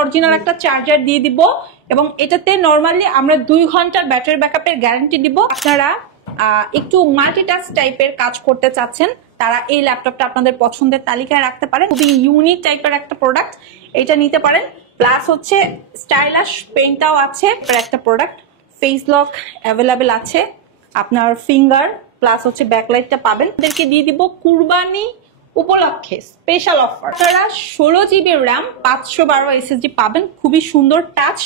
Original একটা charger দিয়ে দিব এবং এটাতে নরমালি আমরা 2 ঘন্টার ব্যাটারি ব্যাকআপের গ্যারান্টি দিব। আপনারা একটু মাল্টিটাস্ক টাইপের কাজ করতে চাচ্ছেন তারা এই ল্যাপটপটা আপনাদের পছন্দের তালিকায় রাখতে পারেন। খুবই ইউনিক টাইপের একটা প্রোডাক্ট, এটা নিতে পারেন। প্লাস হচ্ছে স্টাইলিশ পেনটাও আছে একটা প্রোডাক্ট, ফেস লক অ্যাভেলেবেল আছে, আপনার ফিঙ্গার প্লাস হচ্ছে ব্যাকলাইটটা পাবেন। ওদেরকে দিয়ে দিব কুরবানি উপলক্ষে স্পেশাল অফার। আপনারা 16 জিবি র্যাম 512 এসএসডি পাবেন, খুবই সুন্দর টাচ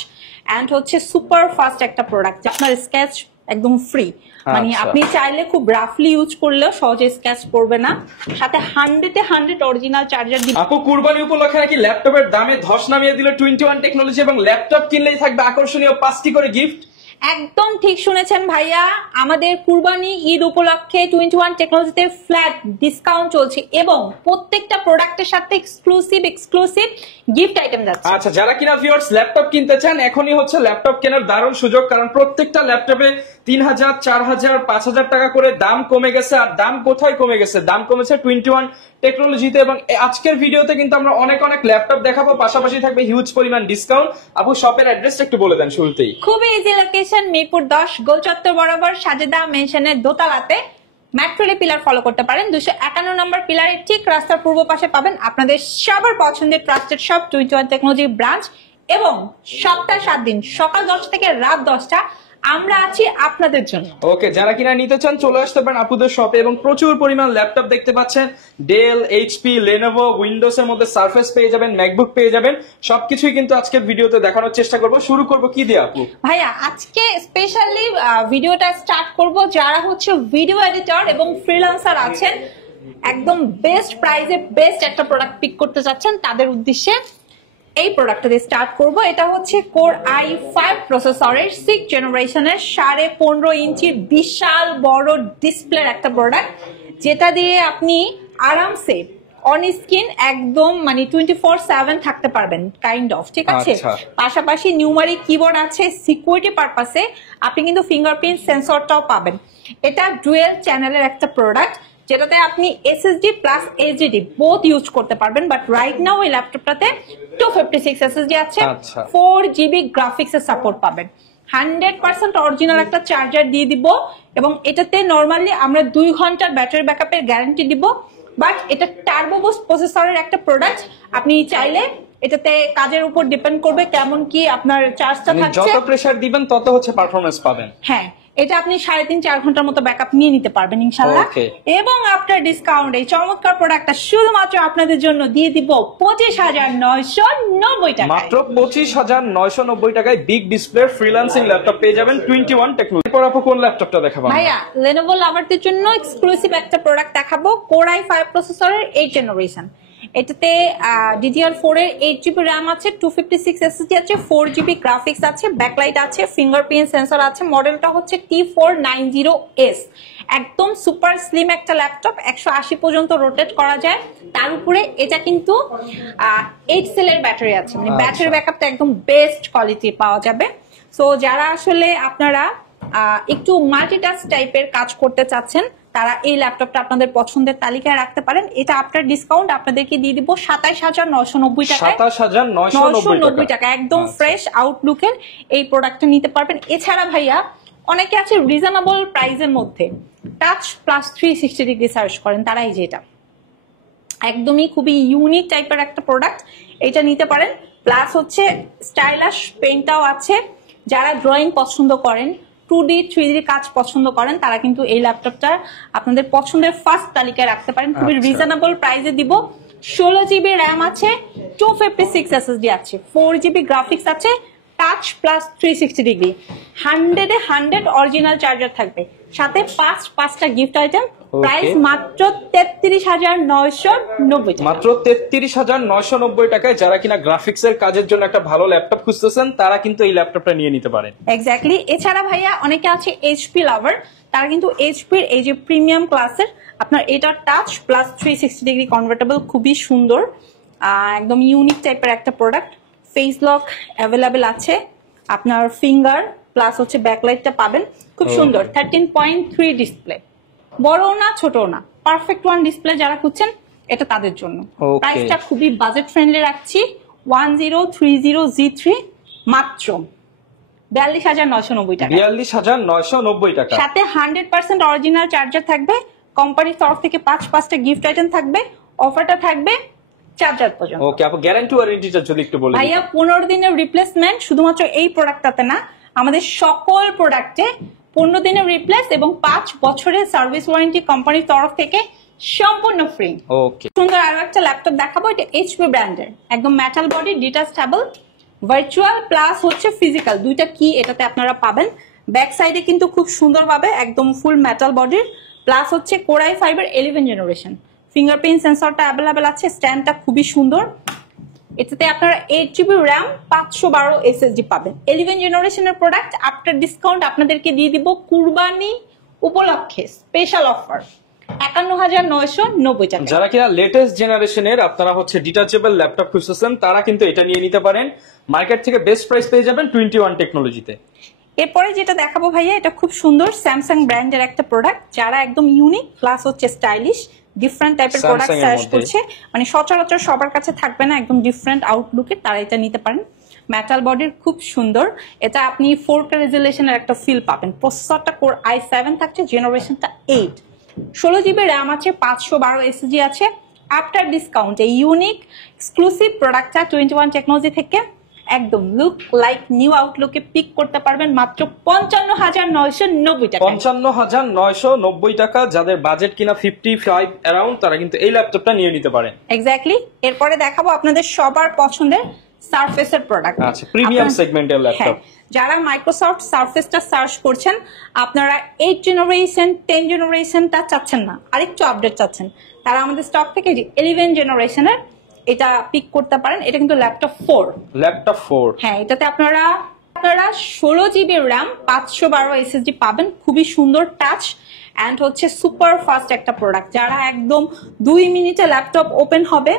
এন্ড হচ্ছে সুপার ফাস্ট একটা প্রোডাক্ট। আপনার স্ক্র্যাচ একদম ফ্রি, মানে আপনি চাইলে খুব রাফলি ইউজ করলেও সহজে স্ক্র্যাচ পড়বে না। সাথে 100 অরিজিনাল চার্জার দিবেন। আপু কুরবানি উপলক্ষে নাকি ল্যাপটপের দামে ধস নামিয়ে দিল 21 টেকনোলজি এবং ল্যাপটপ কিনলেই থাকবে আকর্ষণীয় 5টি করে গিফট। একদম ঠিক শুনেছেন ভাইয়া, আমাদের কুরবানি ঈদ উপলক্ষে 21 টেকনোলজিতে ফ্ল্যাট ডিসকাউন্ট চলছে এবং প্রত্যেকটা প্রোডাক্টের সাথে এক্সক্লুসিভ গিফট আইটেম যাচ্ছে। আচ্ছা, যারা কিনা ভিউয়ার্স ল্যাপটপ কিনতে চান এখনই হচ্ছে ল্যাপটপ কেনার দারুণ সুযোগ, কারণ প্রত্যেকটা ল্যাপটপে 3000, 4000, 5000 টাকা করে দাম কমে গেছে। আর দাম কোথায় কমে গেছে? দাম কমেছে 21 টেকনোলজিতে। এবং আজকের ভিডিওতে কিন্তু আমরা অনেক ল্যাপটপ দেখাবো, পাশাপাশি থাকবে হিউজ পরিমাণ ডিসকাউন্ট। আপু শপের অ্যাড্রেসটা একটু বলে দেন শুরুতেই। খুবই ইজি লোকেশন, মিরপুর 10 গোল চত্বর বরাবর সাজেদা মেনশনের দোতলাতে মেট্রোলে পিলার ফলো করতে পারেন। 251 নম্বর পিলারের ঠিক রাস্তার পূর্ব পাশে পাবেন আপনাদের সবার পছন্দের ট্রাস্টেড শপ 21 টেকনোলজি ব্রাঞ্চ। এবং সপ্তাহে 7 দিন সকাল 10 থেকে রাত 10টা আমরা আছি আপনাদের জন্য। ওকে, যারা কিনা নিতে চান চলে আসতে পারেন আপুদের শপে। এবং প্রচুর পরিমাণ ল্যাপটপ দেখতে পাচ্ছেন, ডেল, এইচপি, লেনোভো, উইন্ডোজ এর মধ্যে সারফেস পেয়ে যাবেন, ম্যাকবুক পেয়ে যাবেন। সবকিছুই কিন্তু আজকের ভিডিওতে দেখানোর চেষ্টা করব। শুরু করব কি দিয়ে আপু? ভাইয়া আজকে স্পেশালি ভিডিওটা স্টার্ট করব যারা হচ্ছে ভিডিও এডিটর এবং ফ্রিল্যান্সার আছেন, একদম বেস্ট প্রাইসে বেস্ট একটা প্রোডাক্ট পিক করতে চাচ্ছেন তাদের উদ্দেশ্যে এই প্রোডাক্টটা দিয়ে স্টার্ট করব। এটা হচ্ছে কোর i5 প্রসেসরের 6th জেনারেশনের 15.5 ইঞ্চির বিশাল বড় ডিসপ্লের একটা প্রোডাক্ট, যেটা দিয়ে আপনি আরামসে অন স্ক্রিন একদম মানে 24/7 থাকতে পারবেন কাইন্ড অফ, ঠিক আছে। পাশাপাশি নিউমারিক কিবোর্ড আছে, সিকিউরিটি পারপাসে আপনি কিন্তু ফিঙ্গারপ্রিন্ট সেন্সরটাও পাবেন। এটা ডুয়েল চ্যানেলের একটা প্রোডাক্ট যেটাতে আপনি SSD plus HDD both use করতে পারবেন। বাট রাইট নাও এই ল্যাপটপটাতে 256 এসএসডি আছে, 4 জিবি গ্রাফিক্সের সাপোর্ট পাবেন। 100% অরিজিনাল একটা চার্জার দিয়ে দিব এবং এটাতে নরমালি আমরা 2 ঘন্টার ব্যাটারি ব্যাকআপের গ্যারান্টি দিব। বাট এটা টার্বো বুস্ট প্রসেসরের একটা প্রোডাক্ট, আপনি চাইলে এটাতে কাজের উপর ডিপেন্ড করবে কেমন কি আপনার চার্জটা থাকছে, যত প্রেসার দিবেন তত হচ্ছে পারফরম্যান্স পাবেন। হ্যাঁ, এটা আপনি 3.5-4 ঘন্টার মতো ব্যাকআপ নিয়ে নিতে পারবেন ইনশাআল্লাহ। এবং আফটার ডিসকাউন্ট এই চমৎকার প্রোডাক্টটা শুধুমাত্র আপনাদের জন্য দিয়ে দিব 25,990 টাকা। মাত্র 25,990 টাকায় বিগ ডিসপ্লে ফ্রিল্যান্সিং ল্যাপটপ পেয়ে যাবেন 21 টেকনোলজি। এরপর আপু কোন ল্যাপটপটা দেখাবেন? ভাইয়া Lenovo লাভারদের জন্য এক্সক্লুসিভ একটা প্রোডাক্ট দেখাবো, কোর i5 প্রসেসরের 8th জেনারেশন। এটাতে DDR4 এর 8 জিবি র্যাম আছে, 256 এসএসডি আছে, 4 জিবি গ্রাফিক্স আছে, ব্যাকলাইট আছে, ফিঙ্গারপ্রিন্ট সেন্সর আছে। মডেলটা হচ্ছে T490S। একদম সুপার স্লিম একটা ল্যাপটপ, 180 পর্যন্ত রোটেট করা যায়। তার উপরে এটা কিন্তু 8 সেলের ব্যাটারি আছে, মানে ব্যাটারি ব্যাকআপটা একদম বেস্ট কোয়ালিটি পাওয়া যাবে। সো যারা আসলে আপনারা একটু মাল্টিটাস্ক টাইপের কাজ করতে চাচ্ছেন তারা এই ল্যাপটপটা আপনাদের পছন্দের তালিকায় রাখতে পারেন। এটা আফটার ডিসকাউন্ট আপনাদেরকে দিয়ে দিব 27,990 টাকায়। 27,990 টাকা একদম ফ্রেশ আউটলুকের এই প্রোডাক্টটা নিতে পারবেন। এছাড়া ভাইয়া অনেকে আছে রিজনেবল প্রাইসের মধ্যে টাচ প্লাস 360 ডিগ্রি সার্চ করেন, তারাই যেটা একদমই খুবই ইউনিক টাইপের একটা প্রোডাক্ট, এটা নিতে পারেন। প্লাস হচ্ছে স্টাইলিশ পেনটাও আছে, যারা ড্রয়িং পছন্দ করেন, 2D 3D কাজ পছন্দ করেন তারা কিন্তু এই ল্যাপটপটা আপনাদের পছন্দের ফার্স্ট তালিকায় রাখতে পারেন। খুবই রিজনেবল প্রাইসে দিব। 16 জিবি র্যাম আছে, 256 এসএসডি আছে, 4 জিবি গ্রাফিক্স আছে, touch plus 360 degree, 100 original charger থাকবে, সাথে 5টা গিফট আইটেম। প্রাইস মাত্র 33,990 টাকা। মাত্র 33,990 টাকায় যারা কিনা গ্রাফিক্স এর কাজের জন্য একটা ভালো ল্যাপটপ খুঁজতেছেন তারা কিন্তু এই ল্যাপটপটা নিয়ে নিতে পারেন। এক্স্যাক্টলি। এছাড়া ভাইয়া অনেকে আছে এইচপি লাভার, তারা কিন্তু এইচপির এই যে প্রিমিয়াম ক্লাসের আপনার এটা টাচ প্লাস 360 ডিগ্রি কনভার্টেবল, খুবই সুন্দর, একদম ইউনিক টাইপের একটা প্রোডাক্ট। ফেস লক অ্যাভেলেবেল আছে, আপনার ফিঙ্গার প্লাস হচ্ছে ব্যাকলাইটটা পাবেন, খুব সুন্দর 13.3 ডিসপ্লে, বড়ও না ছোটও না, পারফেক্ট ওয়ান ডিসপ্লে যারা খুঁজছেন এটা তাদের জন্য। প্রাইসটা খুবই বাজেট ফ্রেন্ডলি রাখছি, 1030G3 মাত্র 42,990 টাকা। 42,990 টাকা, সাথে 100% অরিজিনাল চার্জার থাকবে, কোম্পানির তরফ থেকে 5টা গিফট আইটেম থাকবে, অফারটা থাকবে চার্জার পর্যন্ত। ওকে আপু, গ্যারান্টি ওয়ারেন্টিটা যদি একটু বলেন। ভাইয়া 15 দিনের রিপ্লেসমেন্ট, শুধুমাত্র এই প্রোডাক্টটাতে না, আমাদের সকল প্রোডাক্টে 15 দিনের রিপ্লেস এবং 5 বছরের সার্ভিস ওয়ারেন্টি কোম্পানির তরফ থেকে সম্পূর্ণ ফ্রি। ওকে, সুন্দর আরো একটা ল্যাপটপ দেখাবো, এটা এইচপি ব্র্যান্ডের, একদম metal body, detachable, virtual plus হচ্ছে ফিজিক্যাল, দুইটা কি এটাতে আপনারা পাবেন। ব্যাক সাইডে কিন্তু খুব সুন্দরভাবে একদম ফুল মেটাল বডির, প্লাস হচ্ছে কোর i5 এর 11 জেনারেশন, ফিঙ্গারপ্রিন্ট সেন্সরটা অ্যাভেলেবেল আছে, স্ট্যান্ডটা খুবই সুন্দর। এটাতে আপনারা 8GB র্যাম 512 SSD পাবেন। 11 জেনারেশনের প্রোডাক্ট, আফটার ডিসকাউন্ট আপনাদেরকে দিয়ে দিব কুরবানি উপলক্ষে স্পেশাল অফার 51,990 টাকা। যারা কিনা লেটেস্ট জেনারেশনের আপনারা হচ্ছে ডিটাচেবল ল্যাপটপ খুঁজতেছেন, তারা কিন্তু এটা নিয়ে নিতে পারেন। মার্কেট থেকে বেস্ট প্রাইস পেয়ে যাবেন 21 টেকনোলজিতে। এরপরে যেটা দেখাবো ভাইয়া, এটা খুব সুন্দর স্যামসাং ব্র্যান্ডের একটা প্রোডাক্ট, যারা একদম ইউনিক প্লাস হচ্ছে স্টাইলিশ ডিফারেন্ট টাইপের প্রোডাক্ট সার্চ করছে, মানে সচরাচর সবার কাছে থাকবে না, একদম ডিফারেন্ট আউটলুকের, তারা এটা নিতে পারেন। মেটাল বডির, খুব সুন্দর, এটা আপনি 4K রেজুলেশনের একটা ফিল পাবেন। প্রসেসরটা কোর i7 থাকছে, জেনারেশনটা 8, 16GB র্যাম আছে, 512 SSD আছে। আফটার ডিসকাউন্ট এই ইউনিক এক্সক্লুসিভ প্রোডাক্টটা 21 টেকনোলজি থেকে একদম লুক লাইক নিউ আউটলুকে পিক করতে পারবেন মাত্র 55,990 টাকা। 55,990 টাকা। যাদের বাজেট কিনা 55 অ্যারাউন্ড, তারা কিন্তু এই ল্যাপটপটা নিয়ে নিতে পারেন। এক্স্যাক্টলি। এরপরে দেখাবো আপনাদের সবার পছন্দের সারফেসের প্রোডাক্ট। আচ্ছা, প্রিমিয়াম সেগমেন্টের ল্যাপটপ। যারা মাইক্রোসফট সারফেসটা সার্চ করছেন, আপনারা 8 জেনারেশন 10 জেনারেশনটা চাচ্ছেন না, আরেকটু আপডেট চাচ্ছেন, তারা আমাদের স্টক থেকে 11 জেনারেশনের এটা পিক করতে পারেন। এটা কিন্তু ল্যাপটপ 4। হ্যাঁ, এটাতে আপনারা 16GB র্যাম 512 SSD পাবেন, খুবই সুন্দর টাচ অ্যান্ড হচ্ছে সুপার ফাস্ট একটা প্রোডাক্ট। যারা একদম 2 মিনিটে ল্যাপটপ ওপেন হবে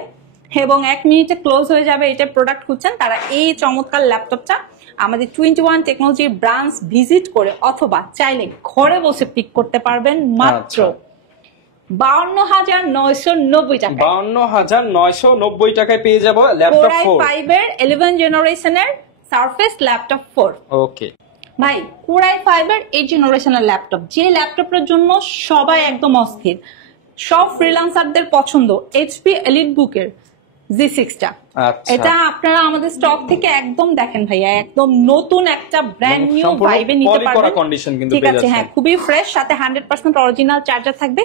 এবং 1 মিনিটে ক্লোজ হয়ে যাবে এটা প্রোডাক্ট খুঁজছেন, তারা এই চমৎকার ল্যাপটপটা আমাদের 21 টেকনোলজির ব্রাঞ্চ ভিজিট করে অথবা চাইলে ঘরে বসে পিক করতে পারবেন মাত্র 52,990 টাকা। 52,990 টাকায় পেয়ে যাবো ল্যাপটপ 4i5 এর 11 জেনারেশনের সারফেস ল্যাপটপ 4। ওকে ভাই, কোর i5 এর 8 জেনারেশনের ল্যাপটপ, যে ল্যাপটপের জন্য সবাই একদম অস্থির, সব ফ্রিল্যান্সারদের পছন্দ, এইচপি এলিটবুকের G6টা। এটা আপনারা আমাদের স্টক থেকে একদম দেখেন ভাইয়া, একদম নতুন একটা ব্র্যান্ড নিউ ভাইবে নিতে পারবেন। ঠিক আছে, হ্যাঁ, খুবই ফ্রেশ, সাথে 100% অরিজিনাল চার্জার থাকবে,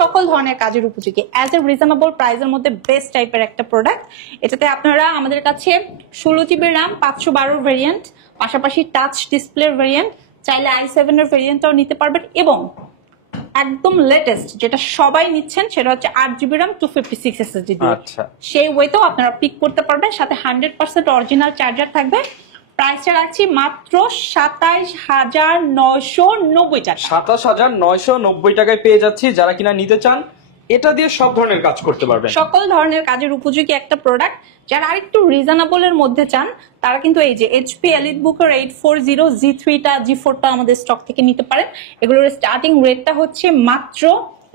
সকল ধরনের কাজের উপযোগী, অ্যাজ এ রিজনেবল প্রাইসের মধ্যে বেস্ট টাইপের একটা প্রোডাক্ট। এটাতে আপনারা আমাদের কাছে 16GB র্যাম 512 ভেরিয়েন্ট, পাশাপাশি টাচ ডিসপ্লে ভেরিয়েন্ট, চাইলে i7 এর ভেরিয়েন্টটাও নিতে পারবেন, এবং একদম লেটেস্ট যেটা সবাই নিচ্ছেন সেটা হচ্ছে 8GB র্যাম 256 SSD দিয়ে, সেই ওয়েতেও আপনারা পিক করতে পারবেন, সাথে 100% অরিজিনাল চার্জার থাকবে। প্রাইসটা রাখছি মাত্র 27,990 টাকা। 27,990 টাকায় পেয়ে যাচ্ছি। যারা কিনা নিতে চান, এটা দিয়ে সব ধরনের কাজ করতে পারবেন, সকল ধরনের কাজের উপযোগী একটা প্রোডাক্ট। যারা আরেকটু রিজনেবল এর মধ্যে চান, তারা কিন্তু এই যে এইচপি এলিটবুকের 840 G3টা G4টা আমাদের স্টক থেকে নিতে পারেন। এগুলোর স্টার্টিং রেটটা হচ্ছে মাত্র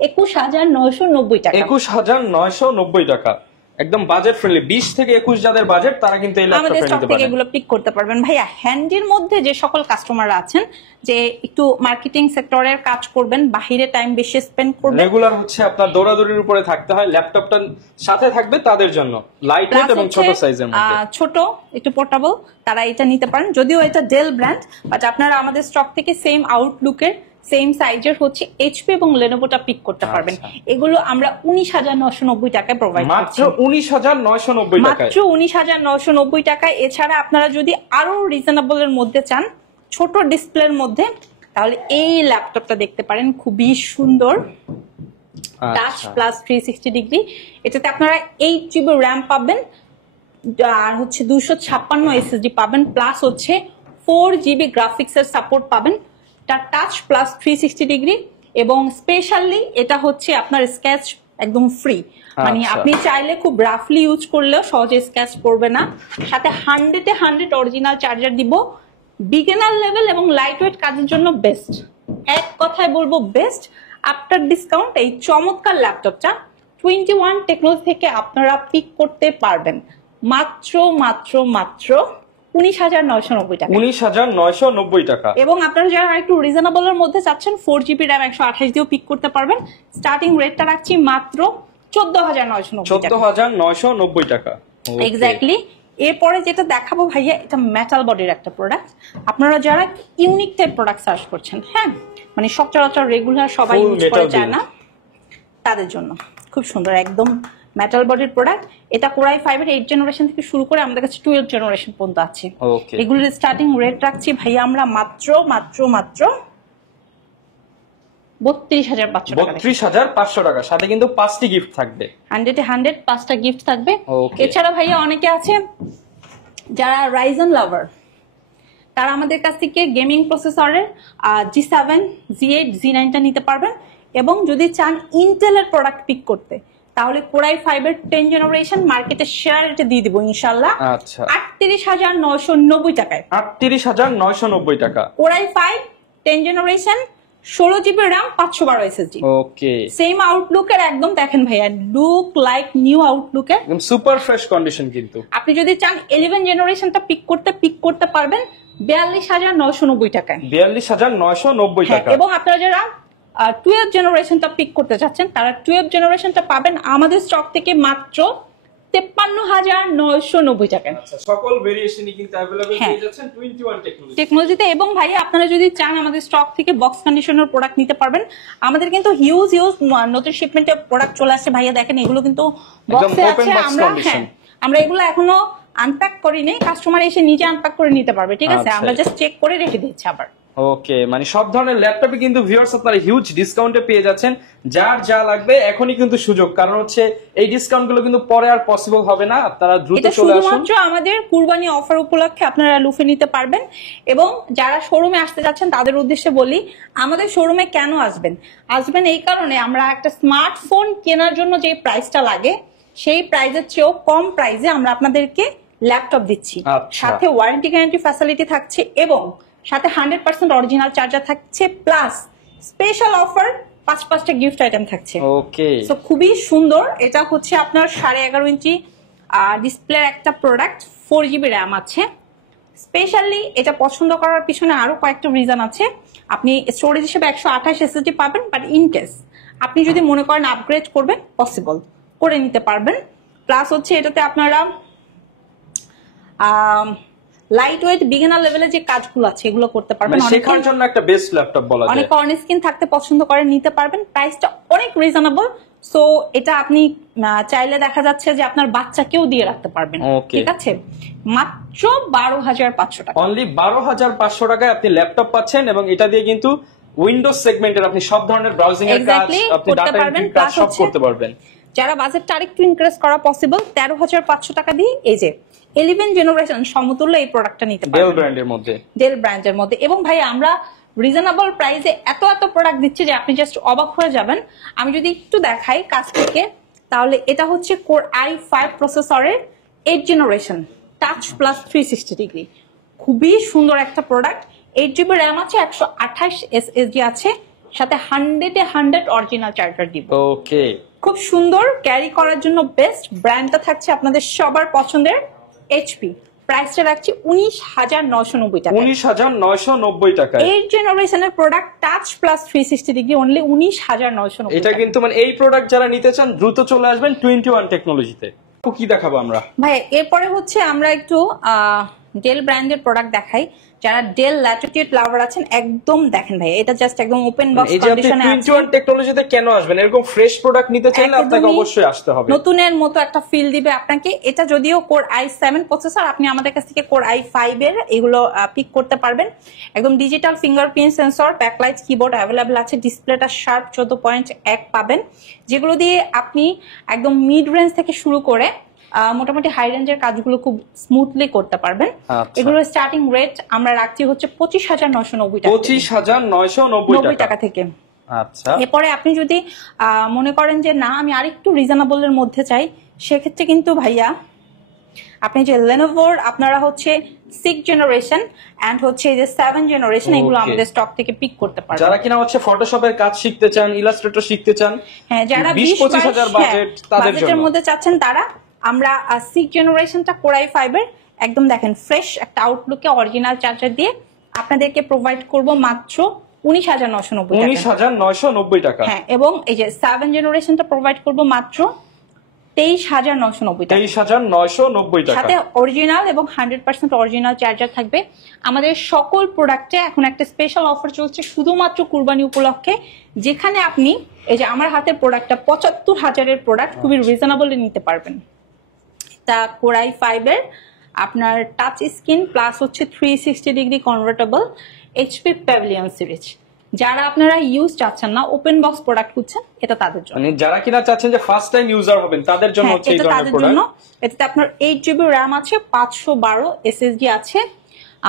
21,990 টাকা। 21,990 টাকা, একদম বাজেট ফ্রেন্ডলি। 20 থেকে 21 যাদের বাজেট, তারা কিন্তু এই ল্যাপটপটা নিতে পারেন। এগুলো পিক করতে পারবেন। ভাইয়া, হ্যান্ডির মধ্যে যে সকল কাস্টমাররা আছেন, যে একটু মার্কেটিং সেক্টরের কাজ করবেন, বাহিরে টাইম বেশি স্পেন্ড করবেন, রেগুলার হচ্ছে আপনার দৌড়াদৌড়ির উপরে থাকতে হয়, ল্যাপটপটা সাথে থাকবে, তাদের জন্য লাইট ওয়েট এবং ছোট সাইজের মধ্যে, ছোট একটু পোর্টেবল, তারা এটা নিতে পারেন। যদিও এটা ডেল ব্র্যান্ড, বাট আপনারা আমাদের স্টক থেকে সেম আউটলুকের সেম সাইজের হচ্ছে এইচপি এবং লেনোভোটা পিক করতে পারবেন। এগুলো আমরা 19,990 টাকায় প্রোভাইড করছি, মাত্র 19,990 টাকায়, মাত্র 19,990 টাকায়। এছাড়া আপনারা যদি আরো রিজনেবল এর মধ্যে চান, ছোট ডিসপ্লের মধ্যে, তাহলে এই ল্যাপটপটা দেখতে পারেন, খুবই সুন্দর, টাচ প্লাস 360 ডিগ্রি। এটাতে আপনারা 8GB র্যাম পাবেন, আর হচ্ছে 256 SSD পাবেন, প্লাস হচ্ছে 4GB গ্রাফিক্স এর সাপোর্ট পাবেন, টাচ প্লাস 360 ডিগ্রি, এবং স্পেশালি এটা হচ্ছে আপনার স্ক্র্যাচ একদম ফ্রি, মানে আপনি চাইলে খুব রাফলি ইউজ করলেও সহজে স্ক্র্যাচ পড়বে না। সাথে 100-এ 100 অরিজিনাল চার্জার দিব, বিগিনার লেভেল এবং লাইট ওয়েট কাজের জন্য বেস্ট, এক কথায় বলবো বেস্ট। আফটার ডিসকাউন্ট এই চমৎকার ল্যাপটপটা 21 টেকনোলজি থেকে আপনারা পিক করতে পারবেন মাত্র মাত্র মাত্র 19,990 টাকা। 19,990 টাকা। এবং আপনারা যারা একটু রিজনেবল এর মধ্যে চাচ্ছেন 4GB RAM 128 দিয়েও পিক করতে পারবেন। স্টার্টিং রেটটা রাখছি মাত্র 14,990 টাকা। 14,990 টাকা এক্স্যাক্টলি। এরপরে যেটা দেখাবো ভাইয়া, এটা মেটাল বডির একটা প্রোডাক্ট। আপনারা যারা ইউনিক টাইপ প্রোডাক্ট সার্চ করছেন, হ্যাঁ মানে সচরাচর রেগুলার সবাই ইউজ করে যায় না, তাদের জন্য খুব সুন্দর একদম মেটাল বডির প্রোডাক্ট। এটা কোরাই 5 এর 8 জেনারেশন থেকে শুরু করে আমাদের কাছে 12 জেনারেশন পর্যন্ত আছে। এগুলোর স্টার্টিং রেট রাখছি ভাইয়া আমরা মাত্র মাত্র মাত্র 32,500 টাকা। 32,500 টাকা, সাথে কিন্তু 5টি গিফট থাকবে। 100 5টা গিফট থাকবে। এছাড়া ভাইয়া অনেকে আছে যারা রাইজন লাভার, তারা আমাদের কাছ থেকে গেমিং প্রসেসরের G7, Z8, Z9 টা নিতে পারবেন। এবং যদি চান ইন্টেলের প্রোডাক্ট পিক করতে, তাহলে কোরাই 5 এর 10 জেনারেশন মার্কেটে শেয়ার রেটে দিয়ে দিব ইনশাআল্লাহ। আচ্ছা, 38,990 টাকায়। 38,990 টাকা। Core i 5 10 generation 16GB RAM 512 SSD। ওকে, সেম আউটলুকের একদম দেখেন ভাইয়া, লুক লাইক নিউ আউটলুকের একদম সুপার ফ্রেশ কন্ডিশন। কিন্তু আপনি যদি চান 11 জেনারেশনটা পিক করতে পারবেন 42,990 টাকায়। 42,990 টাকা। এবং আপনারা যারা 12 জেনারেশনটা পিক করতে চাচ্ছেন, তারা 12 জেনারেশনটা পাবেন আমাদের স্টক থেকে মাত্র 53,990 টাকায়। আচ্ছা, সকল ভেরিয়েশনই কিন্তু अवेलेबल পেয়ে যাচ্ছেন 21 টেকনোলজিতে। এবং ভাই আপনারা যদি চান আমাদের স্টক থেকে বক্স কন্ডিশনার প্রোডাক্ট নিতে পারবেন। আমাদের কিন্তু হিউজ নতুন শিপমেন্টের প্রোডাক্ট চলে আসছে ভাইয়া, দেখেন এগুলো কিন্তু বক্সে আছে। আমরা এগুলো এখনো আনপ্যাক করি নাই, কাস্টমার এসে নিজে আনপ্যাক করে নিতে পারবে, ঠিক আছে? আমরা জাস্ট চেক করে রেখে দিচ্ছি আবার। ওকে, মানে সব ধরনের ল্যাপটপে কিন্তু ভিউয়ার্স আপনারা হিউজ ডিসকাউন্টে পেয়ে যাচ্ছেন। যার যা লাগবে এখনই কিন্তু সুযোগ, কারণ হচ্ছে এই ডিসকাউন্ট গুলো কিন্তু পরে আর পসিবল হবে না। আপনারা দ্রুত চলে আসুন। শুধুমাত্র আমাদের কুরবানি অফার উপলক্ষে আপনারা লুফে নিতে পারবেন। এবং যারা শোরুমে আসতে যাচ্ছেন তাদের উদ্দেশ্যে বলি, আমাদের শোরুমে কেন আসবেন এই কারণে, আমরা একটা স্মার্টফোন কেনার জন্য যে প্রাইসটা লাগে সেই প্রাইসের চেয়েও কম প্রাইসে আমরা আপনাদেরকে ল্যাপটপ দিচ্ছি। সাথে ওয়ারেন্টি গ্যারান্টি ফ্যাসিলিটি থাকছে এবং সাথে 100% অরিজিনাল চার্জার থাকছে, প্লাস স্পেশাল অফার 5টা গিফট আইটেম থাকছে। ওকে, সো খুবই সুন্দর। এটা হচ্ছে আপনার 11.5 ইঞ্চি ডিসপ্লের একটা প্রোডাক্ট, 4GB RAM আছে। স্পেশালি এটা পছন্দ করার পিছনে আরো কয়েকটা রিজন আছে। আপনি স্টোরেজ হিসেবে 128 SSD পাবেন, বাট ইন কেস আপনি যদি মনে করেন আপগ্রেড করবেন, পসিবল করে নিতে পারবেন। প্লাস হচ্ছে এটাতে আপনারা লাইট ওয়েট বিগিনার লেভেলে যে কাজগুলো আছে এগুলো করতে পারবেন। শেখার জন্য একটা বেস্ট ল্যাপটপ বলা যায়। অনেক অন স্ক্রিন থাকতে পছন্দ করে, নিতে পারবেন। প্রাইসটা অনেক রিজনেবল। সো এটা আপনি চাইলে দেখা যাচ্ছে যে আপনার বাচ্চাকেও দিয়ে রাখতে পারবেন, ঠিক আছে? মাত্র 12,500 টাকা। অনলি 12,500 টাকায় আপনি ল্যাপটপ পাচ্ছেন। এবং এটা দিয়ে কিন্তু উইন্ডোজ সেগমেন্টের আপনি সব ধরনের ব্রাউজিং এর কাজ, আপনি ডাটা এন্ট্রি কাজ সব করতে পারবেন। যারা বাজেটটা আরেকটু ইনক্রিজ করা পসিবল, 13,500 টাকা দিয়ে এই যে 11 জেনারেশন সমতুল্য এই প্রোডাক্টটা নিতে পারবেন ডেল ব্র্যান্ডের মধ্যে। এবং ভাই আমরা রিজনেবল প্রাইসে এত প্রোডাক্ট দিচ্ছি যে আপনি জাস্ট অবাক হয়ে যাবেন। আমি যদি একটু দেখাই কাছ থেকে, তাহলে এটা হচ্ছে কোর i5 প্রসেসরের 8 জেনারেশন টাচ প্লাস 360 ডিগ্রি, খুবই সুন্দর একটা প্রোডাক্ট। 8GB RAM আছে, 128 SSD আছে, সাথে 100 অরিজিনাল চার্জার দিব। ওকে, খুব সুন্দর, ক্যারি করার জন্য বেস্ট। ব্র্যান্ডটা থাকছে আপনাদের সবার পছন্দের HP। প্রাইসটা রাখছি 19,990 টাকা। 19,990 টাকা। 8 জেনারেশনের product touch plus 360 degree, only 19,990। এটা কিন্তু মানে এই প্রোডাক্ট যারা নিতে চান দ্রুত চলে আসবেন 21 টেকনোলজিতে। কি দেখাবো আমরা ভাই? এরপরে হচ্ছে আমরা একটু ডেল ব্র্যান্ডের প্রোডাক্ট দেখাই। যারা ডেল ল্যাটিটিউড লাভার আছেন, একদম দেখেন ভাই, এটা জাস্ট একদম ওপেন বক্স কন্ডিশনে আছে। 21 টেকনোলজিতে কেন আসবেন? এরকম ফ্রেশ প্রোডাক্ট নিতে চাইলে আপনাকে অবশ্যই আসতে হবে। নতুনের মতো একটা ফিল দিবে আপনাকে। এটা যদিও কোর i7 প্রসেসর, আপনি আমাদের কাছ থেকে কোর i5 এর এগুলো পিক করতে পারবেন। একদম digital fingerprint sensor, backlight keyboard available আছে। ডিসপ্লেটা শার্প 14.1 পাবেন, যেগুলো দিয়ে আপনি একদম মিড রেঞ্জ থেকে শুরু করে মোটামুটি হাই রেঞ্জের কাজগুলো খুব স্মুথলি করতে পারবেন। এগুলোর স্টার্টিং রেট আমরা রাখছি হচ্ছে 25,990 টাকা। 25,990 টাকা থেকে। আচ্ছা, এরপরে আপনি যদি মনে করেন যে না আমি আরেকটু রিজনেবল এর মধ্যে চাই, সেক্ষেত্রে কিন্তু ভাইয়া আপনি যে লেনোভোর আপনারা হচ্ছে 6 জেনারেশন এন্ড হচ্ছে যে 7 জেনারেশন, এগুলো আমাদের স্টক থেকে পিক করতে পারবেন। যারা কিনা হচ্ছে ফটোশপের কাজ শিখতে চান, ইলাস্ট্রেটর শিখতে চান, হ্যাঁ, যারা 20-25 হাজার বাজেট তাদের জন্য, বাজেটের মধ্যে চাচ্ছেন, তারা আমরা 6 জেনারেশনটা কোর i5 এর একদম দেখেন ফ্রেশ একটা আউটলুকে অরিজিনাল চার্জার দিয়ে আপনাদেরকে প্রোভাইড করব মাত্র 19,990 টাকা। 19,990 টাকা। হ্যাঁ, এবং এই যে 7 জেনারেশনটা প্রোভাইড করব মাত্র 23,990 টাকা। 23,990 টাকা। সাথে অরিজিনাল এবং 100% অরিজিনাল চার্জার থাকবে। আমাদের সকল প্রোডাক্টে এখন একটা স্পেশাল অফার চলছে শুধুমাত্র কুরবানি উপলক্ষে, যেখানে আপনি এই যে আমার হাতের প্রোডাক্টটা 75,000-এর প্রোডাক্ট খুবই রিজনেবলি নিতে পারবেন। তা কোর i5 এর আপনার টাচ স্ক্রিন প্লাস হচ্ছে 360 degree convertible HP pavilion series. যারা আপনারা ইউজ চাচ্ছেন না, ওপেন বক্স প্রোডাক্ট খুঁজছেন, এটা তাদের জন্য। মানে যারা কিনা চাচ্ছেন যে ফার্স্ট টাইম ইউজার হবেন তাদের জন্য হচ্ছে এই ধরনের প্রোডাক্ট। এটাতে আপনার 8GB RAM আছে, 512 SSD আছে।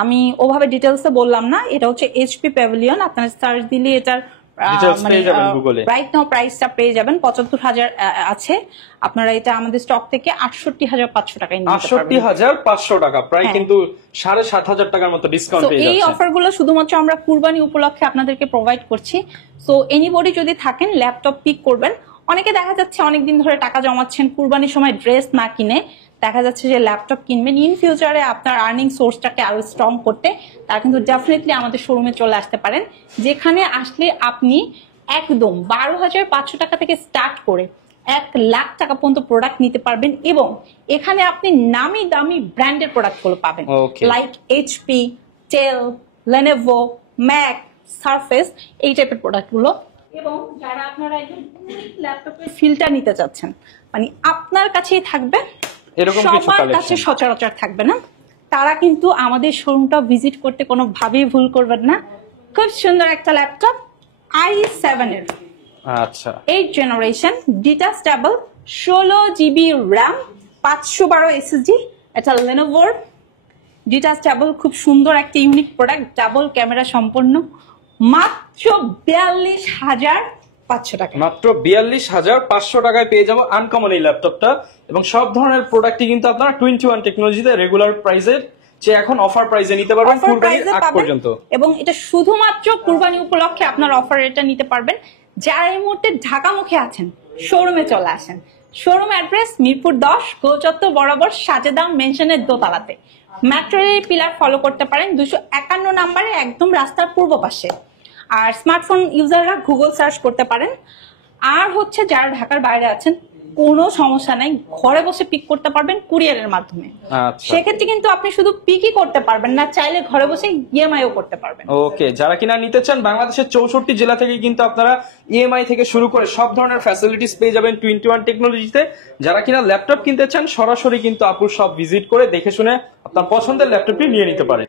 আমি ওভাবে ডিটেইলসে বললাম না, এটা হচ্ছে এইচপি প্যাভিলিয়ন। আপনারা সার্চ দিলে এটার রাইট নাও প্রাইসটা পেয়ে যাবেন। 75,000 আছে। আপনারা এটা আমাদের স্টক থেকে 68,500 টাকায় নিতে পারবেন। 68,500 টাকা, প্রায় কিন্তু 7,500 টাকার মতো ডিসকাউন্ট পেয়ে যাচ্ছেন। এই অফারগুলো শুধুমাত্র আমরা কুরবানি উপলক্ষে আপনাদেরকে প্রোভাইড করছি। সো এনিবডি যদি থাকেন ল্যাপটপ পিক করবেন। অনেকে দেখা যাচ্ছে অনেকদিন ধরে টাকা জমাচ্ছেন, কুরবানির সময় ড্রেস না কিনে দেখা যাচ্ছে যে ল্যাপটপ কিনবেন ইন ফিউচারে আপনার আর্নিং সোর্সটাকে আরো স্ট্রং করতে, তারা কিন্তু ডেফিনেটলি আমাদের শোরুমে চলে আসতে পারেন, যেখানে আসলে আপনি একদম 12,500 টাকা থেকে স্টার্ট করে 1,00,000 টাকা পর্যন্ত প্রোডাক্ট নিতে পারবেন। এবং এখানে আপনি নামি দামি ব্র্যান্ডের প্রোডাক্টগুলো পাবেন, লাইক এইচপি, টেল, লেনোভো, ম্যাক, সারফেস, এই টাইপের প্রোডাক্টগুলো। এবং যারা আপনারা একদম ল্যাপটপের ফিলটা নিতে চাচ্ছেন, মানে আপনার কাছেই থাকবে, সবার কাছে সচরাচর থাকবে না, তারা কিন্তু আমাদের শোরুমটা ভিজিট করতে কোনো ভাবেই ভুল করবেন না। খুব সুন্দর একটা ল্যাপটপ i7 এর, আচ্ছা 8 generation, detachable, 16GB RAM, 512 SSD। এটা লেনোভোর ডিটাচেবল, খুব সুন্দর একটা ইউনিক প্রোডাক্ট, ডাবল ক্যামেরা সম্পন্ন, মাত্র 42,500 টাকা। মাত্র 42,500 টাকায় পেয়ে যাবো আনকমন এই ল্যাপটপটা। এবং সব ধরনের প্রোডাক্টই কিন্তু আপনারা 21 টেকনোলজিতে রেগুলার প্রাইসে যে এখন অফার প্রাইসে নিতে পারবেন কুরবানির আগ পর্যন্ত। এবং এটা শুধুমাত্র কুরবানি উপলক্ষে আপনার অফার এটা নিতে পারবেন। যারা এই মুহূর্তে ঢাকামুখী আছেন শোরুমে চলে আসেন। শোরুম অ্যাড্রেস মিরপুর 10 গোলচত্বর বরাবর সাজেদা মেনশনের দোতলাতে। মেট্রো রেল পিলার ফলো করতে পারেন 251 নম্বরে, একদম রাস্তার পূর্ব পাশে। আর স্মার্টফোন ইউজাররা গুগল সার্চ করতে পারেন। আর হচ্ছে যারা ঢাকার বাইরে আছেন কোনো সমস্যা নাই, ঘরে বসে পিক করতে পারবেন কুরিয়ারের মাধ্যমে। সেক্ষেত্রে কিন্তু আপনি শুধু পিকই করতে পারবেন না, চাইলে ঘরে বসে ইএমআইও করতে পারবেন। ওকে, যারা কিনা নিতে চান বাংলাদেশের 64 জেলা থেকে কিন্তু আপনারা ইএমআই থেকে শুরু করে সব ধরনের ফ্যাসিলিটিস পেয়ে যাবেন 21 টেকনোলজিতে। যারা কিনা ল্যাপটপ কিনতে চান সরাসরি কিন্তু আপুর সব ভিজিট করে দেখে শুনে আপনার পছন্দের ল্যাপটপটি নিয়ে নিতে পারেন।